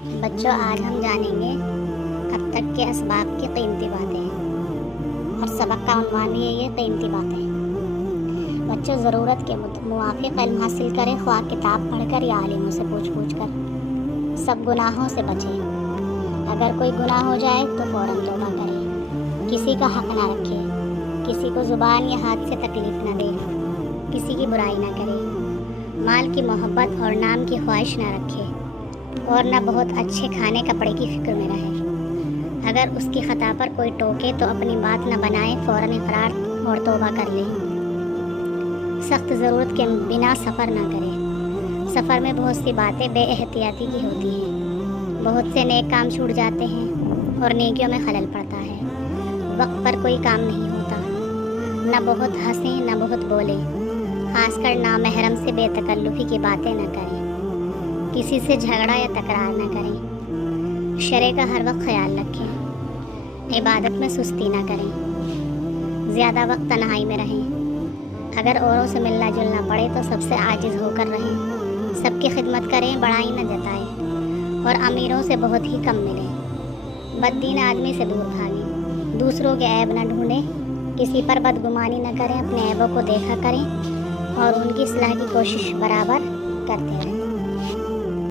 بچوں، آج ہم جانیں گے اب تک کے اسباب کی قیمتی باتیں، اور سبق کا عنوان بھی ہے یہ قیمتی باتیں۔ بچوں، ضرورت کے موافق علم حاصل کریں، خواہ کتاب پڑھ کر یا عالموں سے پوچھ کر۔ سب گناہوں سے بچیں، اگر کوئی گناہ ہو جائے تو فوراً توبہ کریں۔ کسی کا حق نہ رکھے، کسی کو زبان یا ہاتھ سے تکلیف نہ دے، کسی کی برائی نہ کرے، مال کی محبت اور نام کی خواہش نہ رکھے، اور نہ بہت اچھے کھانے کپڑے کی فکر میں رہے۔ اگر اس کی خطا پر کوئی ٹوکے تو اپنی بات نہ بنائے، فوراً اقرار اور توبہ کر لے۔ سخت ضرورت کے بنا سفر نہ کرے، سفر میں بہت سی باتیں بے احتیاطی کی ہوتی ہیں، بہت سے نیک کام چھوٹ جاتے ہیں اور نیکیوں میں خلل پڑتا ہے۔ وقت پر کوئی کام نہیں ہوتا، نہ بہت ہنسیں نہ بہت بولیں، خاص کر نامحرم سے بے تکلفی کی باتیں نہ کریں، کسی سے جھگڑا یا تکرار نہ کریں، شرع کا ہر وقت خیال رکھیں، عبادت میں سستی نہ کریں، زیادہ وقت تنہائی میں رہیں، اگر اوروں سے ملنا جلنا پڑے تو سب سے عاجز ہو کر رہیں، سب کی خدمت کریں، بڑائی نہ جتائیں، اور امیروں سے بہت ہی کم ملیں، بددین آدمی سے دور بھاگیں، دوسروں کے عیب نہ ڈھونڈیں، کسی پر بدگمانی نہ کریں، اپنے عیبوں کو دیکھا کریں اور ان کی اصلاح کی کوشش برابر کرتے رہیں۔